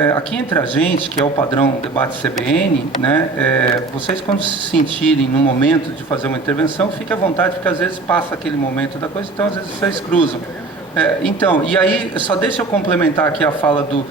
Aqui entre a gente, que é o padrão debate CBN, né, vocês quando se sentirem no momento de fazer uma intervenção, fiquem à vontade, porque às vezes passa aquele momento da coisa, então às vezes vocês cruzam. Então, e aí, só deixa eu complementar aqui a fala do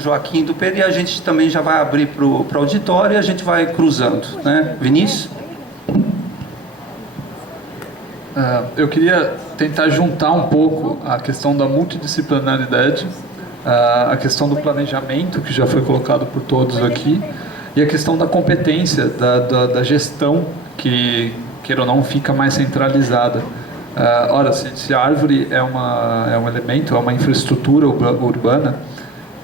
Joaquim e do Pedro, e a gente também já vai abrir para o auditório e a gente vai cruzando, né? Vinícius? Eu queria tentar juntar um pouco a questão da multidisciplinaridade, a questão do planejamento, que já foi colocado por todos aqui, e a questão da competência, da gestão, que, queira ou não, fica mais centralizada. Ora, se a árvore é um elemento, é uma infraestrutura urbana,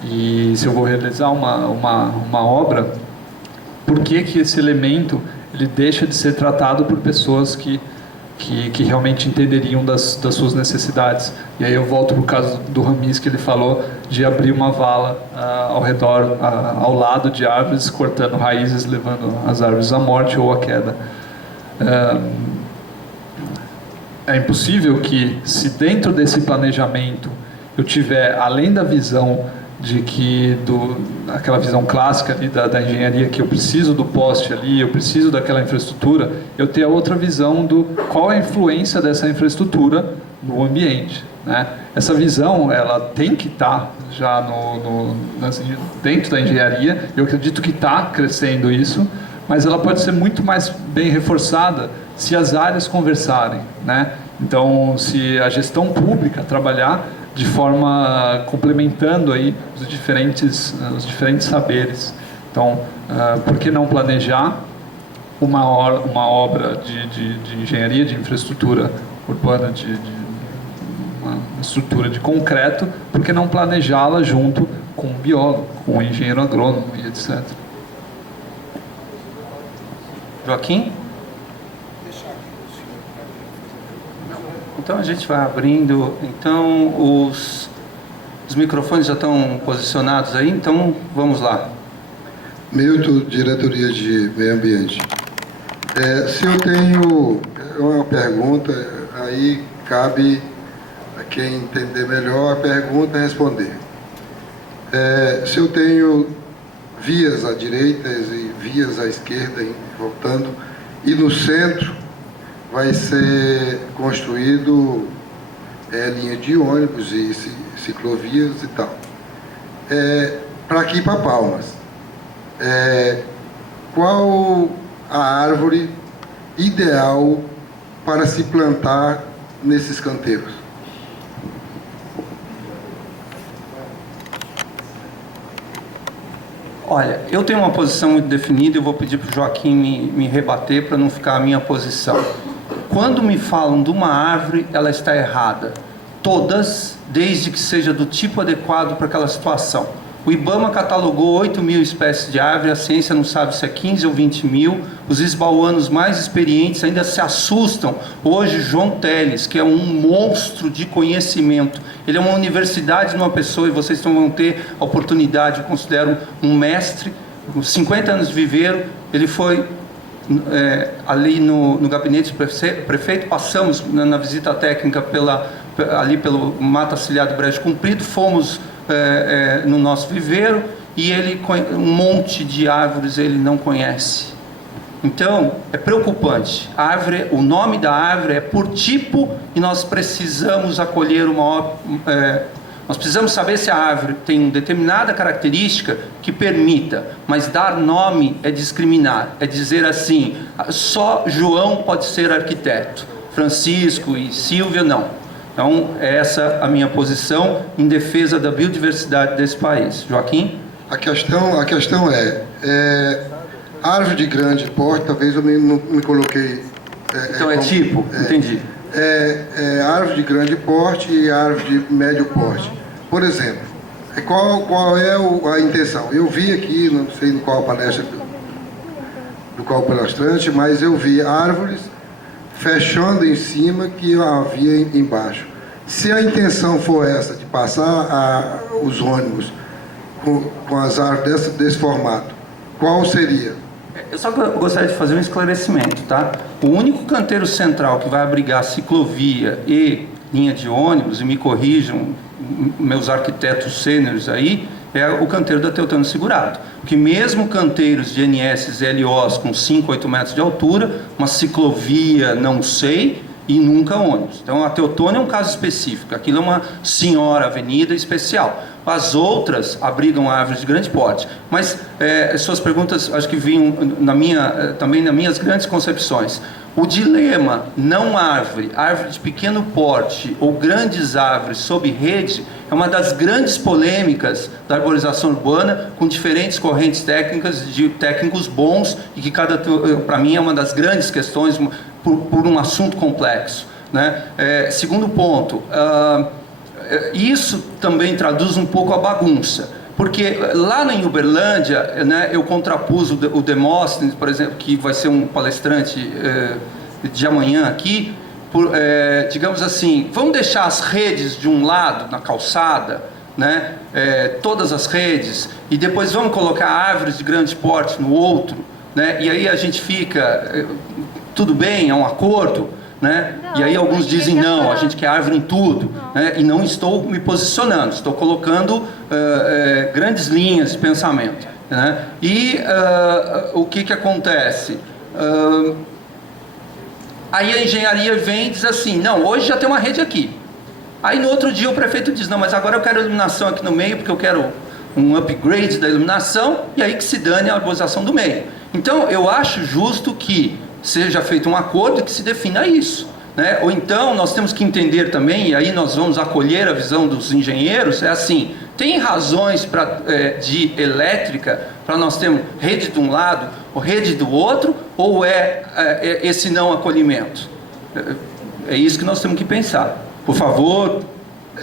e se eu vou realizar uma obra, por que esse elemento ele deixa de ser tratado por pessoas que realmente entenderiam das suas necessidades? E aí eu volto para o caso do Ramis, que ele falou de abrir uma vala ao redor, ao lado de árvores, cortando raízes, levando as árvores à morte ou à queda. É impossível que, se dentro desse planejamento eu tiver, além da visão aquela visão clássica ali da engenharia, que eu preciso do poste ali, eu preciso daquela infraestrutura, eu ter a outra visão do qual é a influência dessa infraestrutura no ambiente, né? Essa visão, ela tem que estar já dentro da engenharia. Eu acredito que está crescendo isso, mas ela pode ser muito mais bem reforçada se as áreas conversarem, né? Então, se a gestão pública trabalhar de forma complementando aí os diferentes saberes. Então, por que não planejar uma obra de engenharia de infraestrutura urbana, uma estrutura de concreto, por que não planejá-la junto com um biólogo, com um engenheiro agrônomo e etc. Joaquim? Então a gente vai abrindo. Então os microfones já estão posicionados aí, então vamos lá. Milton, Diretoria de Meio Ambiente. Se eu tenho uma pergunta, aí cabe a quem entender melhor a pergunta responder. Se eu tenho vias à direita e vias à esquerda, voltando, e no centro vai ser construído linha de ônibus e ciclovias e tal. Para aqui, para Palmas, qual a árvore ideal para se plantar nesses canteiros? Olha, eu tenho uma posição muito definida, eu vou pedir para o Joaquim me rebater para não ficar a minha posição. Quando me falam de uma árvore, ela está errada. Todas, desde que seja do tipo adequado para aquela situação. O IBAMA catalogou 8.000 espécies de árvore, a ciência não sabe se é 15 ou 20 mil. Os isbauanos mais experientes ainda se assustam. Hoje, João Teles, que é um monstro de conhecimento, ele é uma universidade numa pessoa, e vocês vão ter a oportunidade, eu considero um mestre, 50 anos de viveiro. Ele foi ali no gabinete do prefeito, passamos na visita técnica ali pelo Mata Ciliado Brejo Comprido, fomos no nosso viveiro, e um monte de árvores ele não conhece. Então, é preocupante. O nome da árvore é por tipo, e nós precisamos acolher nós precisamos saber se a árvore tem uma determinada característica que permita, mas dar nome é discriminar, é dizer assim, só João pode ser arquiteto, Francisco e Silvia não. Então, é essa a minha posição em defesa da biodiversidade desse país. Joaquim? A questão é árvore de grande porte, talvez eu não me coloquei... entendi. Árvore de grande porte e árvore de médio porte. Por exemplo, qual é a intenção? Eu vi aqui, não sei em qual palestra do qual palestrante, mas eu vi árvores fechando em cima que havia embaixo. Se a intenção for essa, de passar os ônibus com as árvores desse formato, qual seria? Eu só gostaria de fazer um esclarecimento, tá? O único canteiro central que vai abrigar ciclovia e linha de ônibus, e me corrijam meus arquitetos sêniores aí, é o canteiro da Teutônio Segurado. Porque mesmo canteiros de NS e LOs com 5, 8 metros de altura, uma ciclovia, não sei, e nunca ônibus. Então a Teutônio é um caso específico, aquilo é uma senhora avenida especial. As outras abrigam árvores de grande porte. Mas suas perguntas, acho que vinham também nas minhas grandes concepções. O dilema não árvore, árvore de pequeno porte ou grandes árvores sob rede é uma das grandes polêmicas da arborização urbana, com diferentes correntes técnicas, de técnicos bons, e que para mim é uma das grandes questões por um assunto complexo, né? Segundo ponto, isso também traduz um pouco a bagunça, porque lá em Uberlândia, né, eu contrapus o Demóstenes, por exemplo, que vai ser um palestrante de amanhã aqui, digamos assim, vamos deixar as redes de um lado, na calçada, né, todas as redes, e depois vamos colocar árvores de grande porte no outro, né, e aí a gente fica, tudo bem, é um acordo, né? Não, e aí alguns dizem, não, a gente quer árvore em tudo, né? E não estou me posicionando, estou colocando grandes linhas de pensamento, né? E o que acontece? Aí a engenharia vem e diz assim, não, hoje já tem uma rede aqui. Aí no outro dia o prefeito diz, não, mas agora eu quero iluminação aqui no meio, porque eu quero um upgrade da iluminação, e aí que se dane a arborização do meio. Então eu acho justo que seja feito um acordo e que se defina isso, né? Ou então nós temos que entender também, e aí nós vamos acolher a visão dos engenheiros, é assim, tem razões de elétrica para nós termos rede de um lado ou rede do outro, ou esse não acolhimento? É isso que nós temos que pensar. Por favor,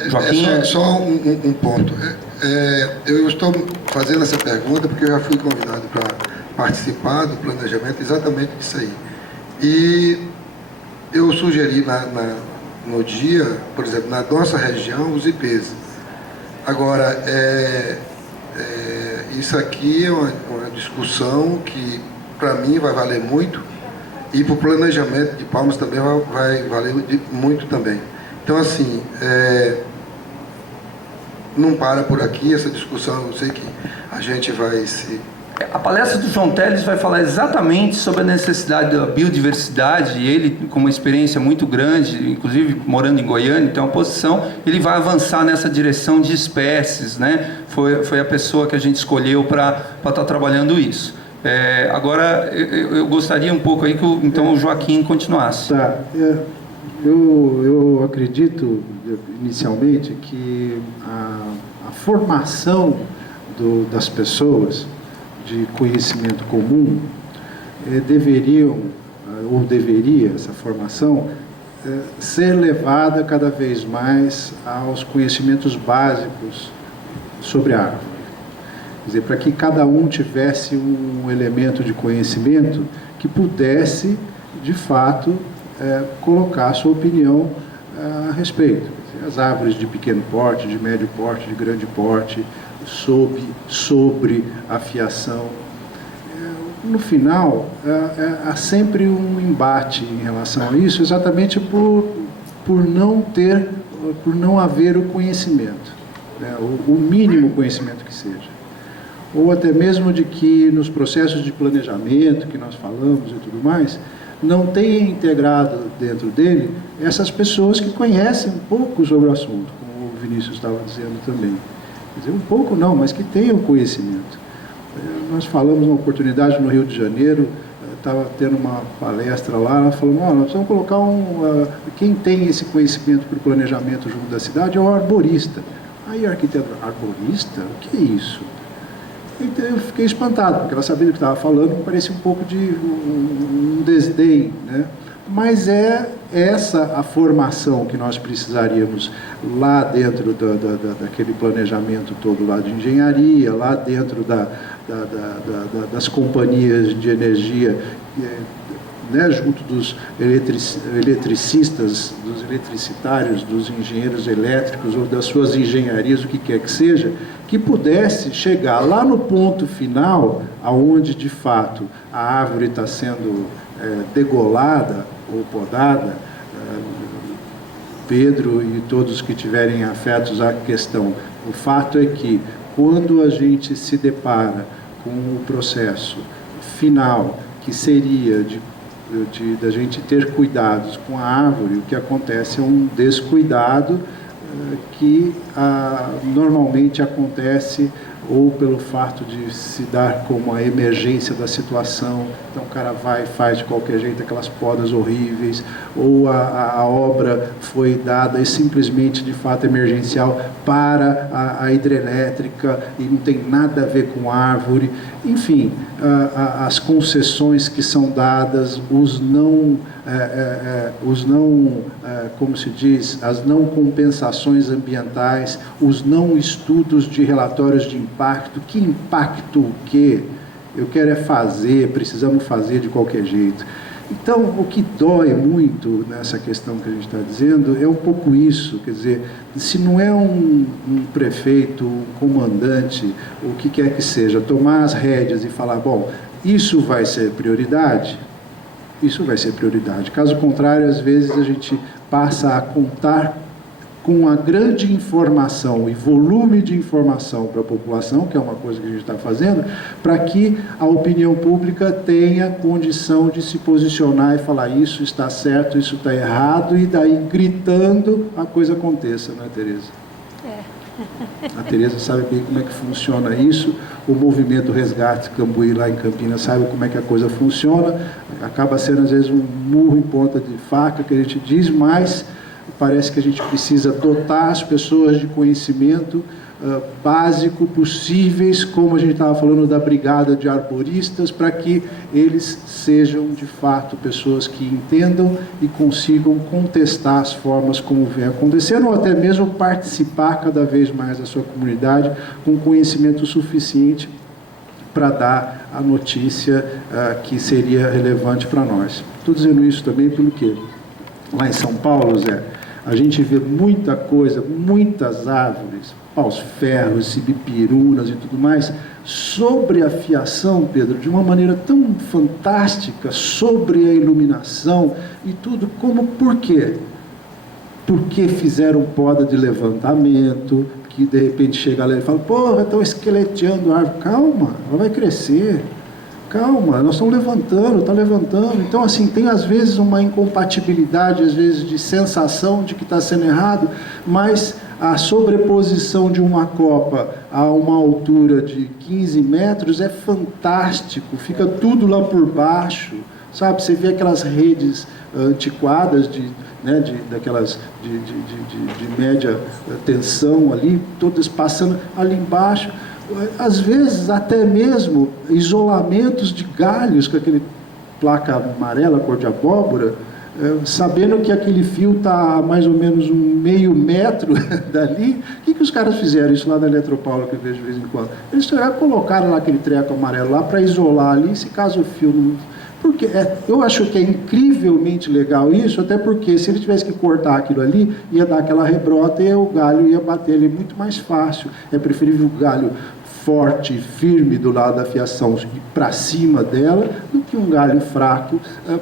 Joaquim. Só um ponto. Eu estou fazendo essa pergunta porque eu já fui convidado para participar do planejamento exatamente disso aí. E eu sugeri no dia, por exemplo, na nossa região, os IPs. Agora, isso aqui é uma discussão que, para mim, vai valer muito, e para o planejamento de Palmas também vai valer muito também. Então, assim, não para por aqui essa discussão, eu sei que a gente vai se... A palestra do João Teles vai falar exatamente sobre a necessidade da biodiversidade, e ele, com uma experiência muito grande, inclusive morando em Goiânia, tem uma posição, ele vai avançar nessa direção de espécies, né? Foi a pessoa que a gente escolheu para estar trabalhando isso. Agora, eu gostaria um pouco aí que então o Joaquim continuasse. Tá. Eu acredito, inicialmente, que a formação das pessoas de conhecimento comum deveria essa formação ser levada cada vez mais aos conhecimentos básicos sobre a árvore. Quer dizer, para que cada um tivesse um elemento de conhecimento que pudesse, de fato, colocar a sua opinião a respeito. As árvores de pequeno porte, de médio porte, de grande porte, sobre a fiação. No final, há sempre um embate em relação a isso, exatamente por não haver o conhecimento, né? O mínimo conhecimento que seja. Ou até mesmo de que nos processos de planejamento que nós falamos e tudo mais, não tenha integrado dentro dele essas pessoas que conhecem um pouco sobre o assunto, como o Vinícius estava dizendo também. Quer dizer, um pouco não, mas que tenham conhecimento. Nós falamos uma oportunidade no Rio de Janeiro, estava tendo uma palestra lá, ela falou, nós vamos colocar quem tem esse conhecimento para o planejamento junto da cidade é o arborista. Aí o arquiteto, arborista? O que é isso? Então eu fiquei espantado, porque ela sabia do que estava falando, me parecia um pouco de um desdém, né? Mas é essa a formação que nós precisaríamos lá dentro daquele planejamento todo lá de engenharia, lá dentro das companhias de energia, né, junto dos eletricistas, dos eletricitários, dos engenheiros elétricos ou das suas engenharias, o que quer que seja, que pudesse chegar lá no ponto final, aonde de fato a árvore está sendo degolada ou podada. Pedro e todos que tiverem afetos à questão, o fato é que quando a gente se depara com o processo final, que seria da gente ter cuidados com a árvore, o que acontece é um descuidado que normalmente acontece ou pelo fato de se dar como a emergência da situação, então o cara vai e faz de qualquer jeito aquelas podas horríveis, ou a obra foi dada simplesmente de fato emergencial para a hidrelétrica e não tem nada a ver com árvore, enfim, as concessões que são dadas, como se diz, as não compensações ambientais, os não estudos de relatórios de impacto, que impacto o quê? Eu quero é fazer, precisamos fazer de qualquer jeito. Então, o que dói muito nessa questão que a gente está dizendo é um pouco isso, quer dizer, se não é um prefeito, um comandante, o que quer que seja, tomar as rédeas e falar, bom, isso vai ser prioridade, isso vai ser prioridade. Caso contrário, às vezes a gente passa a contar com a grande informação e volume de informação para a população, que é uma coisa que a gente está fazendo, para que a opinião pública tenha condição de se posicionar e falar isso está certo, isso está errado, e daí gritando a coisa aconteça, não é, Tereza? A Tereza sabe bem como é que funciona isso, o movimento Resgate Cambuí lá em Campinas sabe como é que a coisa funciona, acaba sendo às vezes um murro em ponta de faca que a gente diz, mas parece que a gente precisa dotar as pessoas de conhecimento básico possíveis, como a gente estava falando da brigada de arboristas, para que eles sejam de fato pessoas que entendam e consigam contestar as formas como vem acontecendo, ou até mesmo participar cada vez mais da sua comunidade com conhecimento suficiente para dar a notícia que seria relevante para nós. Estou dizendo isso também pelo quê? Lá em São Paulo, Zé, a gente vê muita coisa, muitas árvores, paus-ferros, ibipirunas e tudo mais, sobre a fiação, Pedro, de uma maneira tão fantástica, sobre a iluminação e tudo, como por quê? Porque fizeram poda de levantamento, que de repente chega lá e fala, porra, estão esqueleteando a árvore. Calma, ela vai crescer. Calma, nós estamos levantando, está levantando. Então, assim, tem às vezes uma incompatibilidade, às vezes de sensação de que está sendo errado, mas a sobreposição de uma copa a uma altura de 15 metros é fantástico, fica tudo lá por baixo, sabe? Você vê aquelas redes antiquadas de média tensão ali, todas passando ali embaixo. Às vezes até mesmo isolamentos de galhos com aquele placa amarela, cor de abóbora, sabendo que aquele fio está a mais ou menos meio metro dali. O que os caras fizeram isso lá da Eletropaulo, que eu vejo de vez em quando? Eles colocaram lá aquele treco amarelo lá para isolar ali, se caso o fio não... Porque eu acho que é incrivelmente legal isso, até porque se ele tivesse que cortar aquilo ali, ia dar aquela rebrota e o galho ia bater ali muito mais fácil. É preferível o galho forte, firme do lado da fiação para cima dela, do que um galho fraco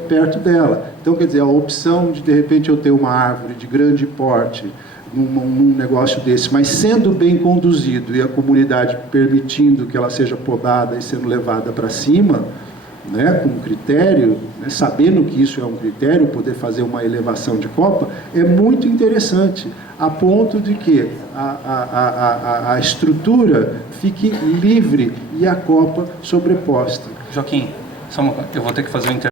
perto dela. Então, quer dizer, a opção de repente eu ter uma árvore de grande porte num negócio desse, mas sendo bem conduzido e a comunidade permitindo que ela seja podada e sendo levada para cima, né, com critério, né, sabendo que isso é um critério, poder fazer uma elevação de copa, é muito interessante, a ponto de que a estrutura fique livre e a copa sobreposta. Joaquim, eu vou ter que fazer um